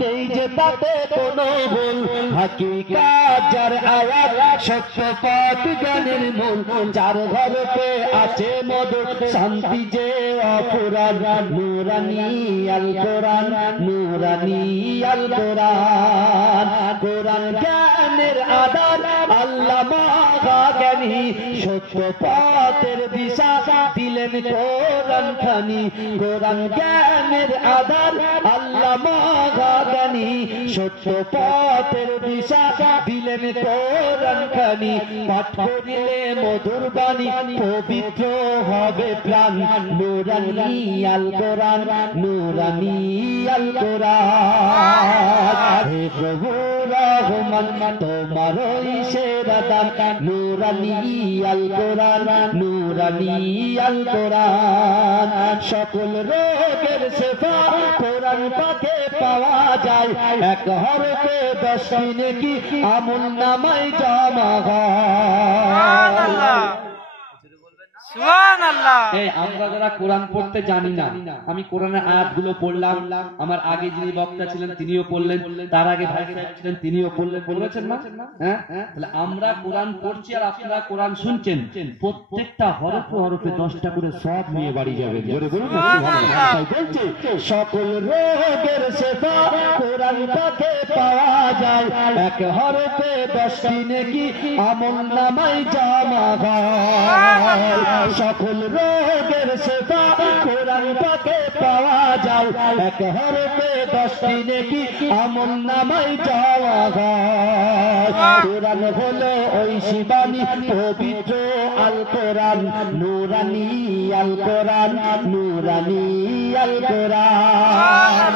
নেই যে তাতে কোনো ভুল হাকিকাত যার আয়াত সত্য পথ জ্ঞানের মূল যার ঘরেতে আছে মধু শান্তি যে অফুরান নূরানী আল কোরআন নূরানী আল কোরআন কোরআন জ্ঞানের আধার আল্লামা জ্ঞানী সত্য পথের দিশা দিলেন কোরআন খানি কোরআন জ্ঞানের আধার আল্লামা জ্ঞানী সত্য পথের দিশা দিলেন কোরআন খানি পাঠ করিলে মধুর বাণী পবিত্র হবে প্রাণ নূরানী আল কোরআন নূরানী আল কোরআন হে প্রভু রহমান তোমারই সেরা দান নূরানী আল কোরআন নূরানী আল কোরআন সকল রোগের শেফা কোরআন পাকে পাওয়া যায় এক হরফে 10 নেকি আমল নামায় জমা হয় সুবহানাল্লাহ। এই আমরা যারা কোরআন পড়তে জানি না আমি কোরআনের আয়াতগুলো পড়লাম আমার আগে যিনি বক্তা ছিলেন তিনিও পড়লেন তার আগে ভাই সাহেব ছিলেন তিনিও পড়লেন বলেছেন না হ্যাঁ তাহলে আমরা কোরআন পড়ছি আর আপনারা কোরআন শুনছেন প্রত্যেকটা হরফে হরফে 10টা করে সব নিয়ে বাড়ি যাবেন জোরে বলুন সুবহানাল্লাহ তাই বলছি সকল রোগের শেফা কোরআন পাকে পাওয়া যায় এক হরফে 10টি নেকি আমল নামায় জমা হয় সকল রোগের শেফা কোরআন পাকে পাওয়া যায় এক হরফে 10টি নেকি আমল নামায় জমা হয় কোরআন হলো ওই শিবানী পবিত্র আল কোরআন নূরানী আল কোরআন নূরানী আল কোরআন